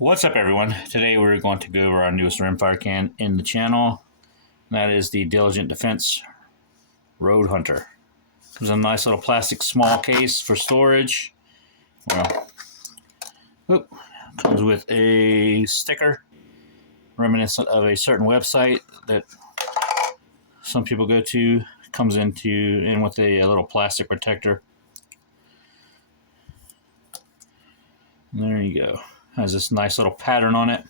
What's up, everyone? Today we're going to go over our newest rimfire can in the channel. And that is the Diligent Defense Road Hunter. Comes in a nice little plastic small case for storage. Comes with a sticker reminiscent of a certain website that some people go to. Comes in with a little plastic protector. And there you go. Has this nice little pattern on it.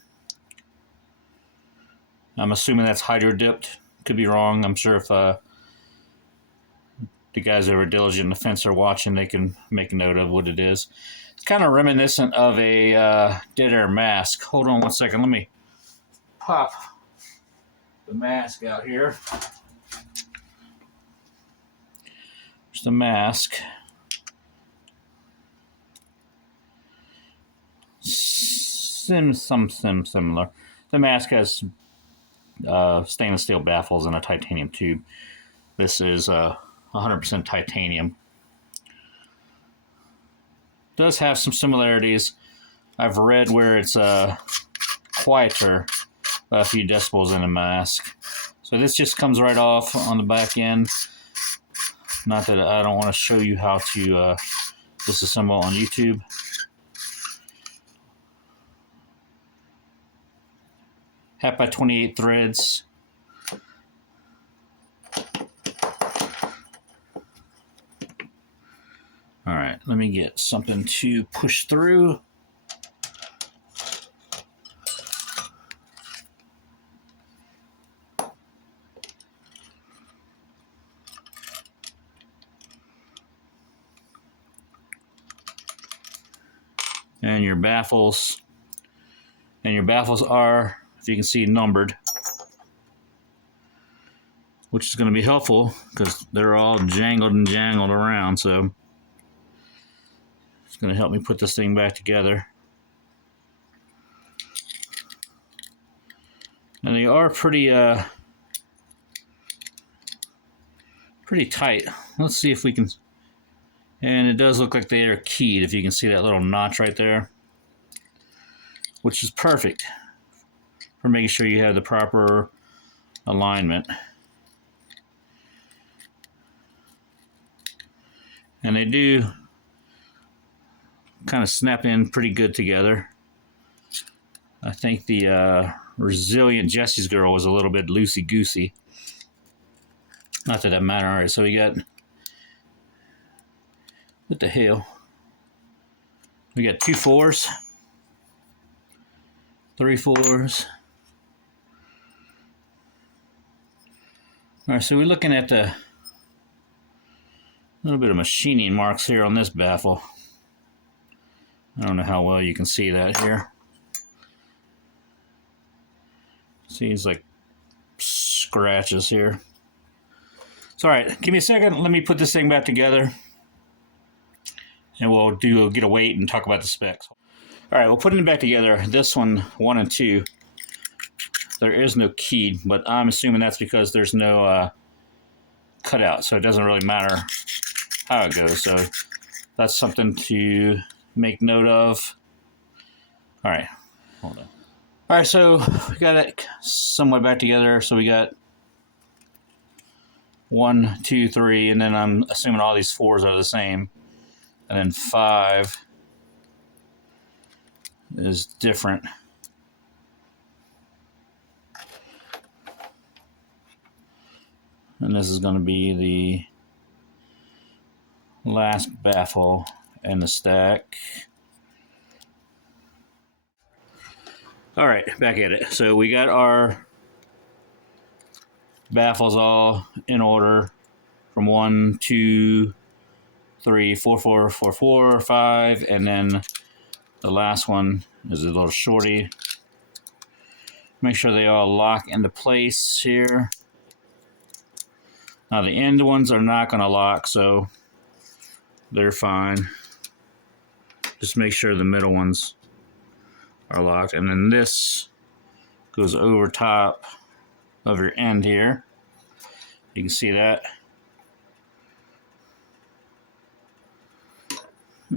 I'm assuming that's hydro dipped. Could be wrong. I'm sure if the guys over at Diligent Defense are watching, they can make a note of what it is. It's kind of reminiscent of a dead air mask. Hold on one second. Let me pop the mask out here. There's the mask. Similar. The mask has stainless steel baffles and a titanium tube. This is 100% titanium. Does have some similarities. I've read where it's quieter, a few decibels in a mask. So this just comes right off on the back end. Not that I don't want to show you how to disassemble on YouTube. Half by 28 threads. All right, let me get something to push through. And your baffles. And your baffles are, if you can see, numbered, which is going to be helpful because they're all jangled and jangled around. So it's going to help me put this thing back together. And they are pretty tight. Let's see if we can. And it does look like they are keyed, if you can see that little notch right there, which is perfect for making sure you have the proper alignment. And they do kind of snap in pretty good together. I think the Resilient Jesse's Girl was a little bit loosey-goosey. Not that matters. All right, so we got, what the hell? We got 2 4s, 3 4s. All right, so we're looking at the little bit of machining marks here on this baffle. I don't know how well you can see that here. See, it's like scratches here. So, all right, give me a second. Let me put this thing back together, and we'll get a weight and talk about the specs. All right, we'll put it back together. This one, 1 and 2, there is no keyed, but I'm assuming that's because there's no cutout, so it doesn't really matter how it goes. So that's something to make note of. All right, hold on. All right, so we got it somewhat back together. So we got 1, 2, 3, and then I'm assuming all these 4s are the same. And then 5 is different. And this is going to be the last baffle in the stack. All right, back at it. So we got our baffles all in order from 1, 2, 3, 4, 4, 4, 4, 5, and then the last one is a little shorty. Make sure they all lock into place here. Now the end ones are not going to lock, so they're fine. Just make sure the middle ones are locked. And then this goes over top of your end here. You can see that.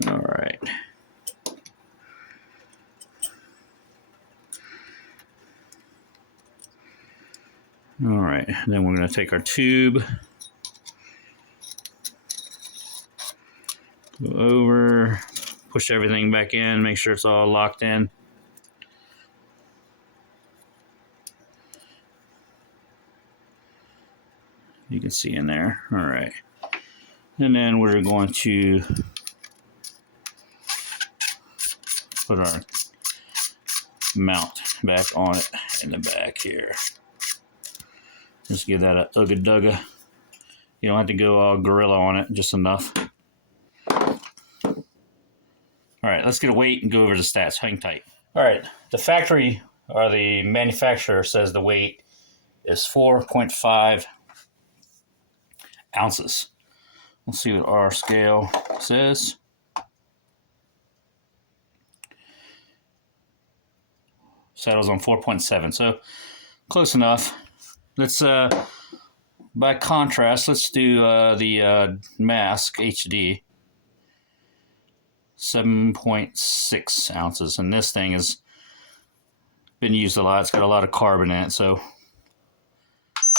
All right. All right, then we're going to take our tube, go over, push everything back in, make sure it's all locked in. You can see in there. All right. And then we're going to put our mount back on it in the back here. Just give that a ugga dugga. You don't have to go all gorilla on it, just enough. All right, let's get a weight and go over the stats. Hang tight. All right, the factory or the manufacturer says the weight is 4.5 ounces. Let's see what our scale says. Saddle's on 4.7, so close enough. Let's, by contrast, let's do the Mask HD. 7.6 ounces, and this thing has been used a lot. It's got a lot of carbon in it, so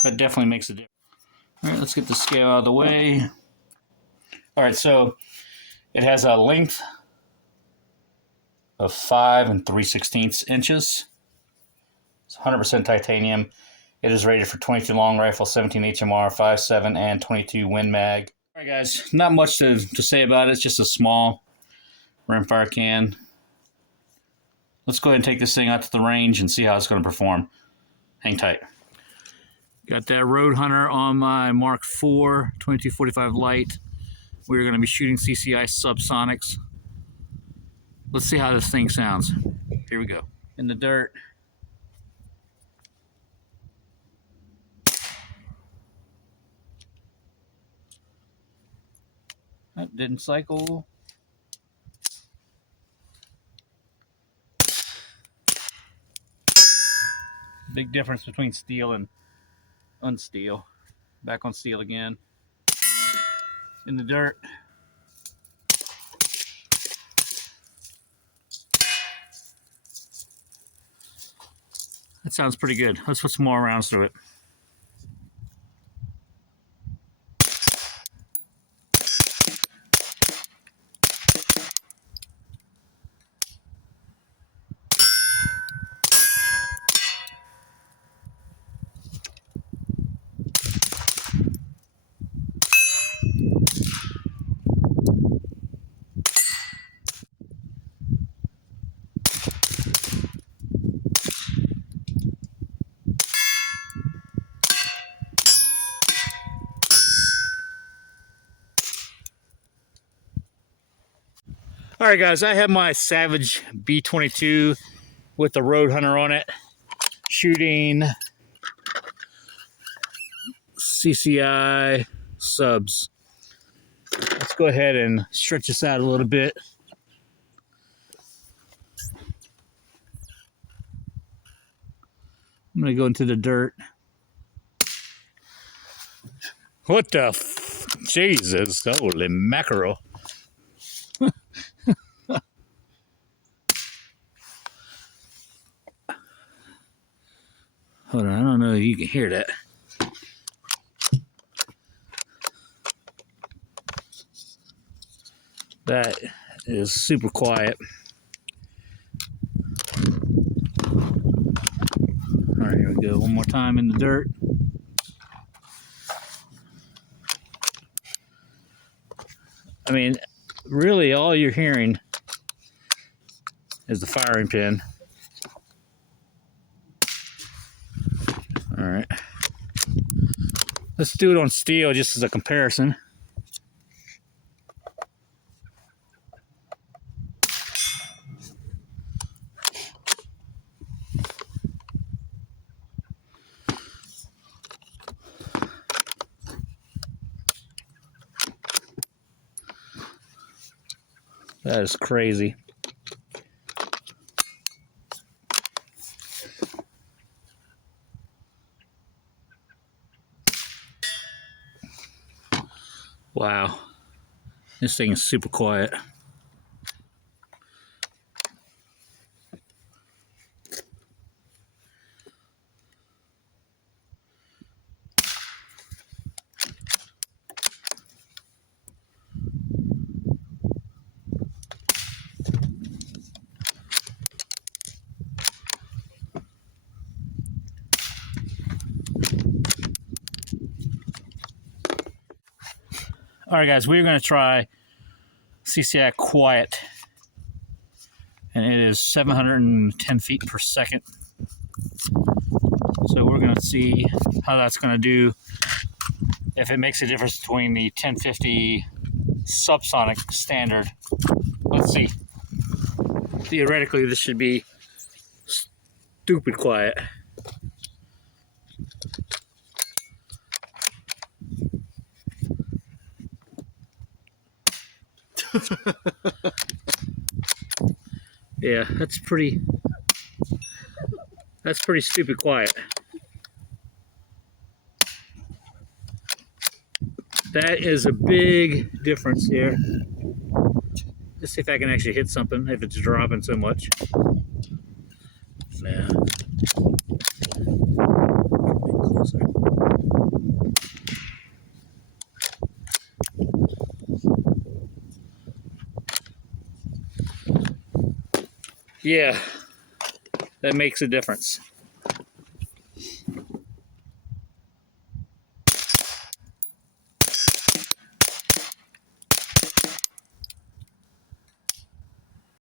that definitely makes a difference. All right, let's get the scale out of the way. All right, so it has a length of 5 3/16 inches. It's 100% titanium. It is rated for 22 long rifle, 17 HMR, 5.7, and 22 Win Mag. All right, guys, not much to say about it. It's just a small rimfire can. Let's go ahead and take this thing out to the range and see how it's going to perform. Hang tight. Got that Road Hunter on my Mark IV 2245 Light. We're going to be shooting CCI subsonics. Let's see how this thing sounds. Here we go. In the dirt. That didn't cycle. Big difference between steel and unsteel. Back on steel again. In the dirt. That sounds pretty good. Let's put some more rounds through it. All right, guys, I have my Savage B22 with the Road Hunter on it, shooting CCI subs. Let's go ahead and stretch this out a little bit. I'm gonna go into the dirt. What the Jesus, holy mackerel. Hold on, I don't know if you can hear that. That is super quiet. All right, here we go. One more time in the dirt. I mean, really all you're hearing is the firing pin. All right. Let's do it on steel just as a comparison. That is crazy. Wow. This thing is super quiet. All right, guys, we're going to try CCI Quiet, and it is 710 feet per second. So we're going to see how that's going to do, if it makes a difference between the 1050 subsonic standard. Let's see. Theoretically, this should be stupid quiet. Yeah, that's pretty stupid quiet. That is a big difference here. Let's see if I can actually hit something, if it's dropping so much. Yeah. Closer. Yeah, that makes a difference.